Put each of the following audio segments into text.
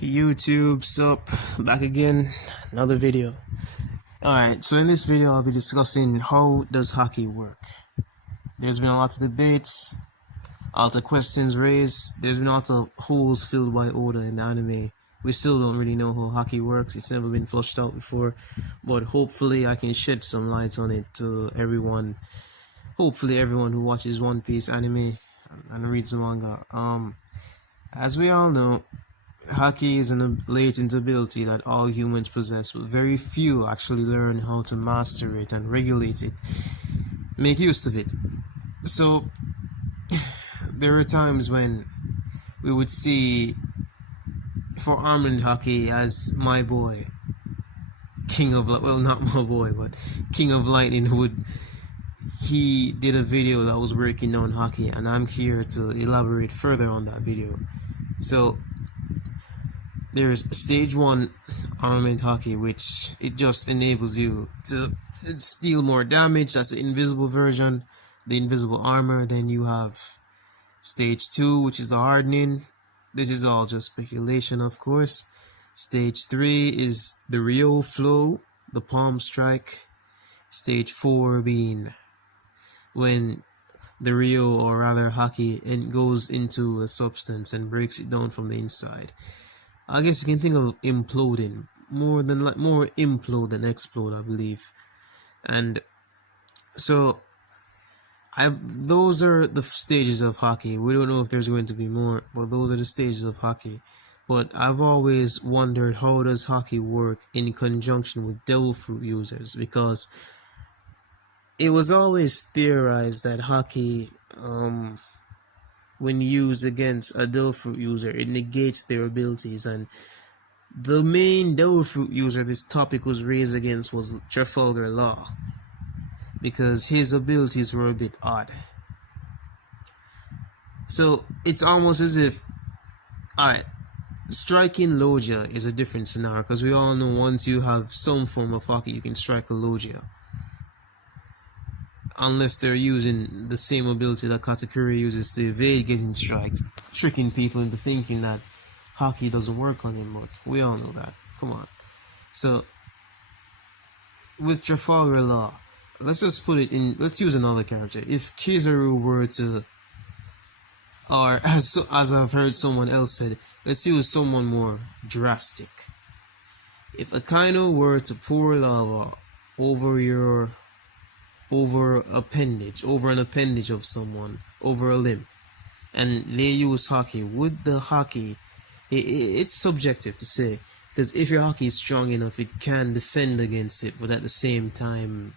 YouTube, sup, back again, another video. Alright, so in this video I'll be discussing how does Haki work. There's been a lot of debates, a lot of questions raised, there's been a lot of holes filled by Oda in the anime. We still don't really know how Haki works, it's never been flushed out before, but hopefully I can shed some light on it to everyone, hopefully everyone who watches One Piece anime and reads the manga. As we all know, Haki is a latent ability that all humans possess, but very few actually learn how to master it and regulate it, make use of it. So, there are times when we would see, for Armin Haki, as my boy, King of, well, not my boy, but King of Lightning, he did a video that was breaking down Haki, and I'm here to elaborate further on that video. So, there's stage 1 armament Haki, which it just enables you to deal more damage. That's the invisible version, the invisible armor. Then you have stage 2, which is the hardening. This is all just speculation, of course. Stage 3 is the Rio flow, the palm strike. Stage 4 being when the Rio, or rather Haki, goes into a substance and breaks it down from the inside. I guess you can think of imploding, more implode than explode, I believe. And so those are the stages of Haki. We don't know if there's going to be more, but those are the stages of Haki. But I've always wondered, how does Haki work in conjunction with devil fruit users, because it was always theorized that Haki, when used against a devil fruit user, it negates their abilities, and the main devil fruit user this topic was raised against was Trafalgar Law, because his abilities were a bit odd. So it's almost as if, alright, striking Logia is a different scenario, because we all know once you have some form of Haki, you can strike a Logia. Unless they're using the same ability that Katakuri uses to evade getting striked, tricking people into thinking that Haki doesn't work on him, but we all know that. Come on. So, with Trafalgar Law, let's just put it in, let's use another character. If Kizaru were to, or as I've heard someone else said, let's use someone more drastic. If Akainu were to pour lava over an appendage of someone, over a limb, and they use Haki, would the Haki, it's subjective to say, because if your Haki is strong enough, it can defend against it, but at the same time,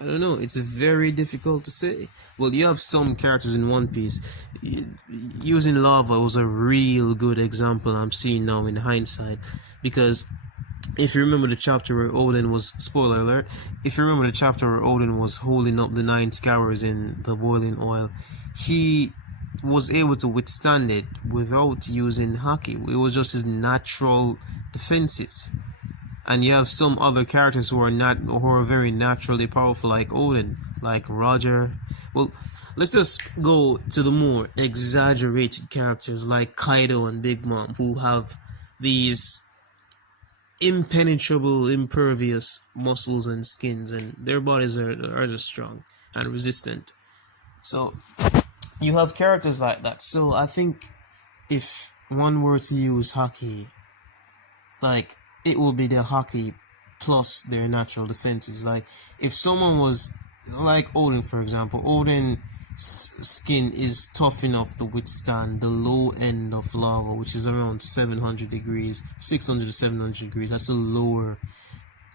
I don't know, it's very difficult to say. Well, you have some characters in One Piece, using lava was a real good example I'm seeing now in hindsight, because if you remember the chapter where Odin was, spoiler alert, if you remember the chapter where Odin was holding up the 9 scours in the boiling oil, he was able to withstand it without using Haki. It was just his natural defenses. And you have some other characters who are very naturally powerful, like Odin, like Roger. Well, let's just go to the more exaggerated characters like Kaido and Big Mom, who have these impenetrable, impervious muscles and skins, and their bodies are just strong and resistant. So you have characters like that. So I think if one were to use Haki, like, it will be their Haki plus their natural defenses. Like, if someone was like Odin, for example, Odin's skin is tough enough to withstand the low end of lava, which is around 700 degrees, 600 to 700 degrees. That's the lower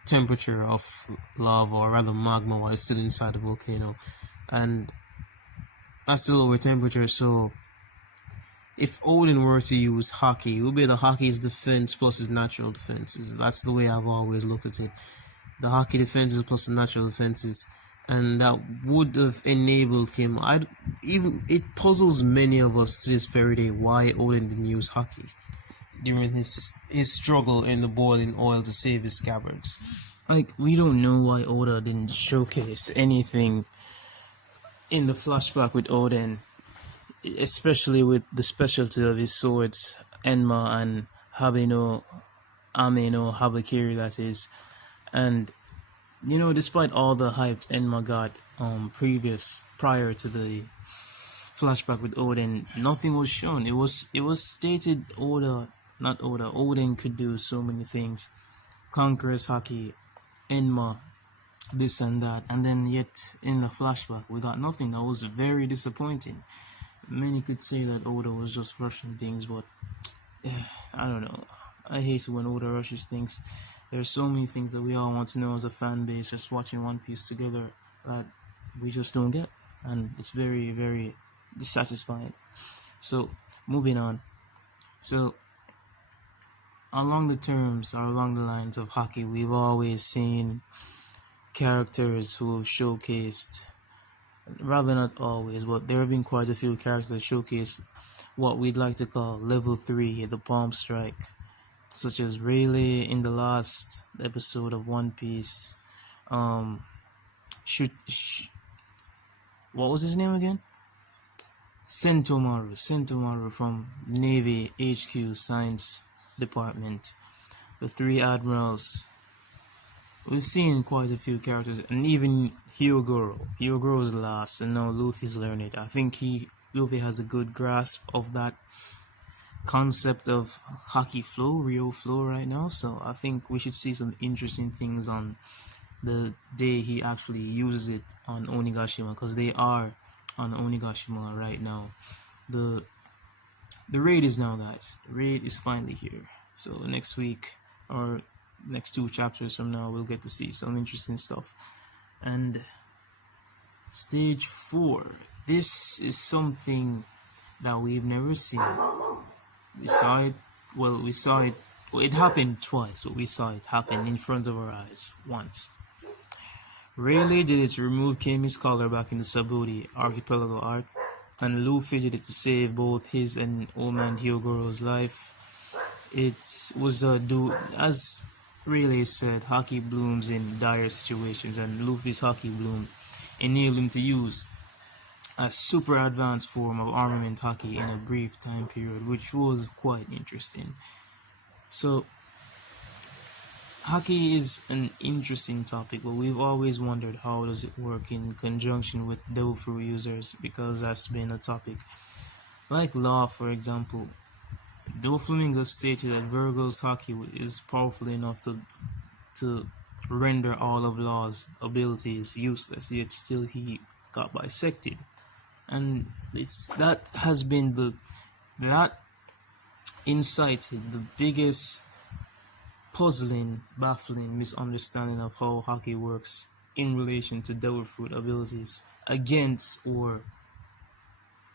temperature of lava, or rather magma, while it's still inside the volcano, and that's the lower temperature. So if Odin were to use Haki, it would be the Haki's defense plus his natural defenses. That's the way I've always looked at it. The Haki defenses plus the natural defenses. And that would have enabled him. It puzzles many of us to this very day why Odin didn't use Haki during his struggle in the boiling oil to save his scabbards. Like, we don't know why Oda didn't showcase anything in the flashback with Odin, especially with the specialty of his swords, Enma and Habe no Ame no Habakiri, that is. And despite all the hype Enma got prior to the flashback with Odin, nothing was shown. It was stated Odin could do so many things. Conquerors Haki, Enma, this and that, and then yet in the flashback we got nothing. That was very disappointing. Many could say that Oda was just rushing things, but I don't know. I hate when Oda rushes things. There's so many things that we all want to know as a fan base just watching One Piece together that we just don't get, and it's very, very dissatisfying. So, moving on. So, along the terms or along the lines of Haki, we've always seen characters who have showcased, rather not always, but there have been quite a few characters that showcase what we'd like to call level 3, the palm strike, such as Rayleigh in the last episode of One Piece. What was his name again? Sentomaru from Navy HQ Science Department. The 3 admirals. We've seen quite a few characters, and even Hyogoro. Hyogoro's last, and now Luffy's learned it. I think Luffy has a good grasp of that concept of Haki flow, Rio flow right now, so I think we should see some interesting things on the day he actually uses it on Onigashima, because they are on Onigashima right now. The raid is now, guys. The raid is finally here. So next week or next 2 chapters from now, we'll get to see some interesting stuff. And stage 4. This is something that we've never seen. We saw it. It happened twice, but we saw it happen in front of our eyes once. Rayleigh did it to remove Kami's collar back in the Subudi archipelago arc, and Luffy did it to save both his and old man Hyogoro's life. It was as Rayleigh said, Haki blooms in dire situations, and Luffy's Haki bloom enabled him to use a super advanced form of armament Haki in a brief time period, which was quite interesting. So, Haki is an interesting topic, but we've always wondered how does it work in conjunction with Devil Fruit users, because that's been a topic. Like Law, for example, Doflamingo stated that Virgo's Haki is powerful enough to render all of Law's abilities useless, yet still he got bisected. And that has been that incited the biggest puzzling, baffling misunderstanding of how Haki works in relation to Devil Fruit abilities, against or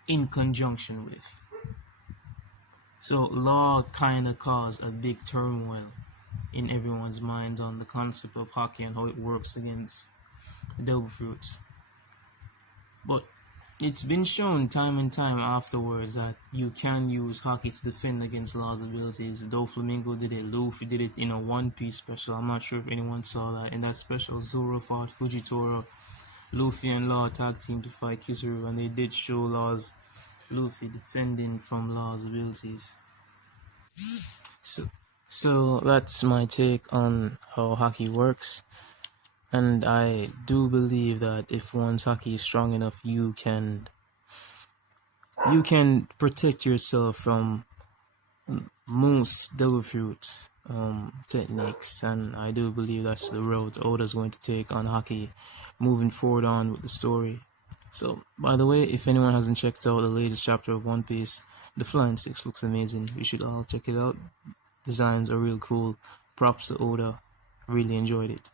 in conjunction with. So Law kinda caused a big turmoil in everyone's minds on the concept of Haki and how it works against Devil Fruits. But it's been shown time and time afterwards that you can use Haki to defend against Law's abilities. Doflamingo did it, Luffy did it in a One Piece special. I'm not sure if anyone saw that. In that special, Zoro fought Fujitoro. Luffy and Law tag team to fight Kizaru, and they did show Luffy defending from Law's abilities. So that's my take on how Haki works. And I do believe that if one's Haki is strong enough, you can protect yourself from most Devil Fruit techniques, and I do believe that's the road Oda's going to take on Haki moving forward on with the story. So, by the way, if anyone hasn't checked out the latest chapter of One Piece, the Flying Six looks amazing. You should all check it out. Designs are real cool. Props to Oda. Really enjoyed it.